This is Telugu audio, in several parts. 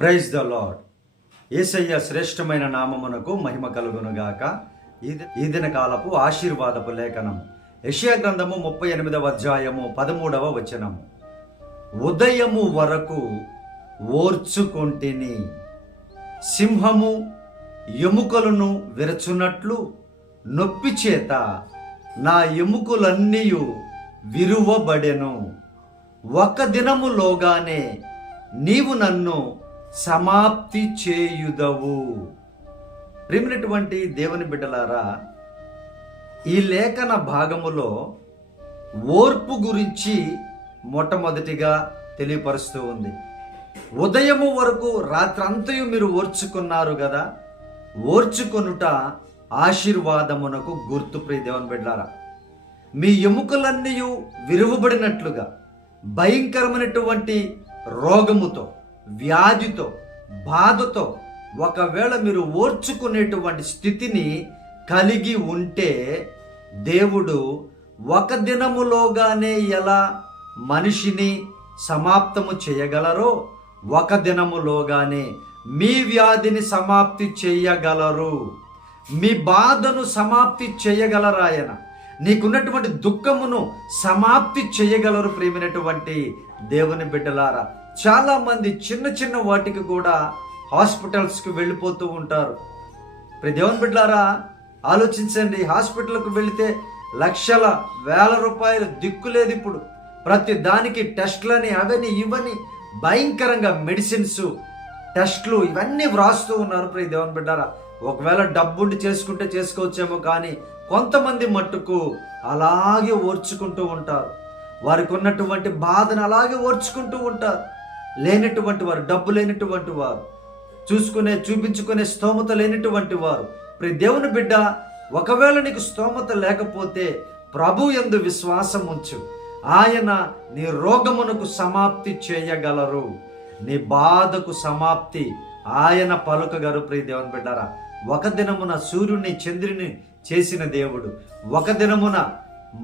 ప్రైజ్ ద లాడ్ ఏసయ్య శ్రేష్టమైన నామమునకు మహిమ కలుగునుగాక. ఈ దిన కాలపు ఆశీర్వాదపు లేఖనం. యషియా గ్రంథము ముప్పై ఎనిమిదవ అధ్యాయము పదమూడవ వచనము ఉదయము వరకు ఓర్చుకొంటిని సింహము ఎముకలను విరచునట్లు నొప్పి చేత నా ఎముకలన్నీ విరువబడెను. ఒక దినములోగానే నీవు నన్ను సమాప్తి చేయుదవు. ప్రిమినటువంటి దేవుని బిడ్డలారా ఈ లేఖన భాగములో ఓర్పు గురించి మొట్టమొదటిగా తెలియపరుస్తూ ఉంది. ఉదయము వరకు రాత్రంతయు మీరు ఓర్చుకున్నారు కదా ఓర్చుకొనుట ఆశీర్వాదమునకు గుర్తు ప్రియ దేవుని బిడ్డారా మీ ఎముకలన్నీ విరువబడినట్లుగా భయంకరమైనటువంటి రోగముతో వ్యాధితో బాధతో ఒకవేళ మీరు ఓర్చుకునేటువంటి స్థితిని కలిగి ఉంటే దేవుడు ఒక దినములోగానే ఎలా మనిషిని సమాప్తము చేయగలరో ఒక దినములోగానే మీ వ్యాధిని సమాప్తి చేయగలరు. మీ బాధను సమాప్తి చేయగలరాయన నీకున్నటువంటి దుఃఖమును సమాప్తి చేయగలరు ప్రేమైనటువంటి దేవుని బిడ్డలారా. చాలామంది చిన్న చిన్న వాటికి కూడా హాస్పిటల్స్కి వెళ్ళిపోతూ ఉంటారు. ప్రదేవన్ దేవుని ఆలోచించండి. హాస్పిటల్కి వెళితే లక్షల వేల రూపాయలు దిక్కు లేదు ఇప్పుడు. ప్రతి దానికి టెస్ట్లని అవని ఇవని భయంకరంగా మెడిసిన్స్ టెస్ట్లు ఇవన్నీ వ్రాస్తూ ఉన్నారు ప్రియ దేవుని బిడ్డారా. ఒకవేళ డబ్బుండి చేసుకుంటే చేసుకోవచ్చేమో కానీ కొంతమంది మట్టుకు అలాగే ఓర్చుకుంటూ ఉంటారు. వారికి ఉన్నటువంటి బాధను అలాగే ఓర్చుకుంటూ ఉంటారు. లేనటువంటి వారు డబ్బు లేనటువంటి వారు చూసుకునే చూపించుకునే స్తోమత లేనటువంటి వారు. ప్రి దేవుని బిడ్డ ఒకవేళ నీకు స్తోమత లేకపోతే ప్రభు ఎందు విశ్వాసం ఉంచు. ఆయన నీ రోగమునకు సమాప్తి చేయగలరు. నీ బాధకు సమాప్తి ఆయన పలుకగారు ప్రియ దేవుని బిడ్డారా. ఒక దినమున సూర్యుని చంద్రుని చేసిన దేవుడు. ఒక దినమున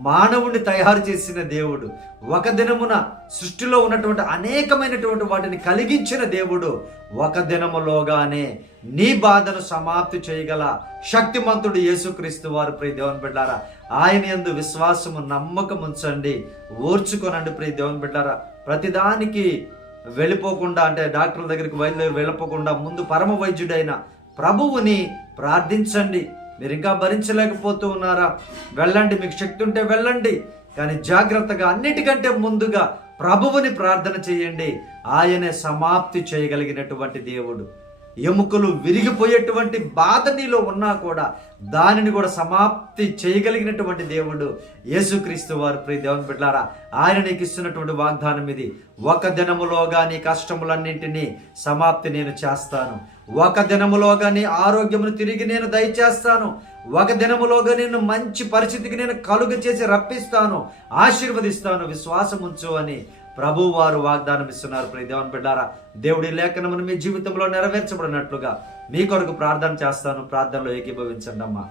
మానవుని తయారు చేసిన దేవుడు ఒక దినమున సృష్టిలో ఉన్నటువంటి అనేకమైనటువంటి వాటిని కలిగించిన దేవుడు ఒక దినములోగానే నీ బాధను సమాప్తి చేయగల శక్తిమంతుడు యేసుక్రీస్తు వారు. ప్రియ దేవుని బిడ్డారా ఆయన యందు విశ్వాసము నమ్మకం ఉంచండి ఓర్చుకోనండి ప్రియ దేవుని బిడ్డారా. ప్రతిదానికి వెళ్ళిపోకుండా అంటే డాక్టర్ దగ్గరికి బయలుదేరి వెళ్ళిపోకుండా ముందు పరమ వైద్యుడైన ప్రభువుని ప్రార్థించండి. మీరు ఇంకా భరించలేకపోతూ ఉన్నారా? వెళ్ళండి మీకు శక్తి ఉంటే వెళ్ళండి. కానీ జాగ్రత్తగా అన్నిటికంటే ముందుగా ప్రభువుని ప్రార్థన చేయండి. ఆయనే సమాప్తి చేయగలిగినటువంటి దేవుడు. ఎముకలు విరిగిపోయేటువంటి బాధ నీలో ఉన్నా కూడా దానిని కూడా సమాప్తి చేయగలిగినటువంటి దేవుడు యేసుక్రీస్తు వారు. ప్రియ దేవుని బిడ్డారా ఆయన నీకు ఇస్తున్నటువంటి వాగ్దానం ఇది. ఒక దినములోగా నీ కష్టములన్నింటినీ సమాప్తి నేను చేస్తాను. ఒక దినములోగా నీ ఆరోగ్యమును తిరిగి నేను దయచేస్తాను. ఒక దినములోగా నేను మంచి పరిస్థితికి నేను కలుగ చేసి రప్పిస్తాను. ఆశీర్వదిస్తాను. విశ్వాసం ఉంచు అని ప్రభు వారు వాగ్దానం ఇస్తున్నారు. ప్రియ దేవన్ బిడ్డారా దేవుడి లేఖనమును మీ జీవితంలో నెరవేర్చబడినట్లుగా మీ కొరకు ప్రార్థన చేస్తాను. ప్రార్థనలో ఏకీభవించండి అమ్మా.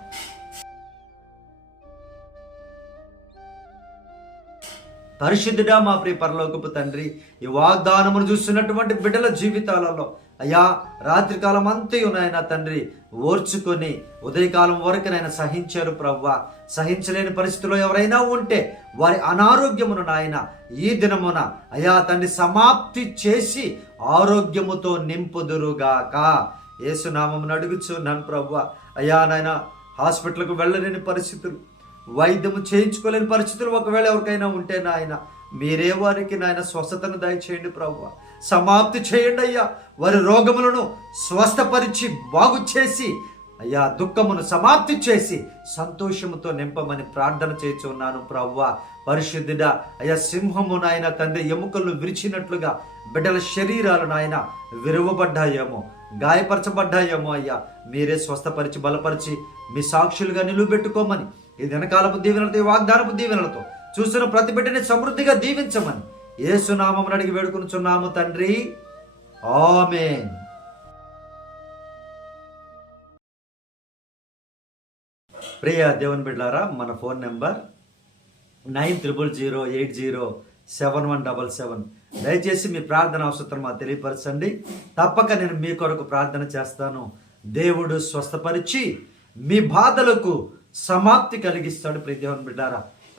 పరిశుద్ధుడా మా ప్రియ పరలోకపు తండ్రి ఈ వాగ్దానమును చూస్తున్నటువంటి బిడ్డల జీవితాలలో అయ్యా రాత్రికాలం అంతయు నాయన తండ్రి ఓర్చుకొని ఉదయకాలం వరకు నాయన సహించారు ప్రవ్వా. సహించలేని పరిస్థితిలో ఎవరైనా ఉంటే వారి అనారోగ్యమును నాయన ఈ దినమున అయ్యా తండ్రి సమాప్తి చేసి ఆరోగ్యముతో నింపుదురుగాక. ఏసునామమును అడుగుచు నన్ను ప్రవ్వా. అయ్యా నాయన హాస్పిటల్కు వెళ్ళలేని పరిస్థితులు వైద్యము చేయించుకోలేని పరిస్థితులు ఒకవేళ ఎవరికైనా ఉంటే నాయన మీరే వారికి నాయన స్వస్థతను దయచేయండి ప్రభు సమాప్తి చేయండి అయ్యా. వారి రోగములను స్వస్థపరిచి బాగు చేసి అయ్యా దుఃఖమును సమాప్తి చేసి సంతోషముతో నింపమని ప్రార్థన చేస్తున్నాను ప్రవ్వ పరిశుద్ధుడ అయ్యా సింహము నాయన తండ్రి ఎముకలను విరిచినట్లుగా బిడ్డల శరీరాలు నాయన విరువబడ్డాయేమో గాయపరచబడ్డాయేమో అయ్యా. మీరే స్వస్థపరిచి బలపరిచి మీ సాక్షులుగా నిలువబెట్టుకోమని ఈ దినకాలపు దీవెనలతో ఈ వాగ్దానపు దీవెనలతో చూసిన ప్రతి బిడ్డని సమృద్ధిగా దీవించమని ఏసునామం అడిగి వేడుకొనుచున్నాము తండ్రి. ఆమెన్. ప్రియ దేవుని బిడ్డారా మన phone number nine triple zero eight zero seven one double seven. దయచేసి మీ ప్రార్థన అవసరం మాకు తెలియపరచండి. తప్పక నేను మీ కొరకు ప్రార్థన చేస్తాను. దేవుడు స్వస్థపరిచి మీ బాధలకు సమాప్తి కలిగిస్తాడు. ప్రియ ప్రీతిహన్ బిడ్డారా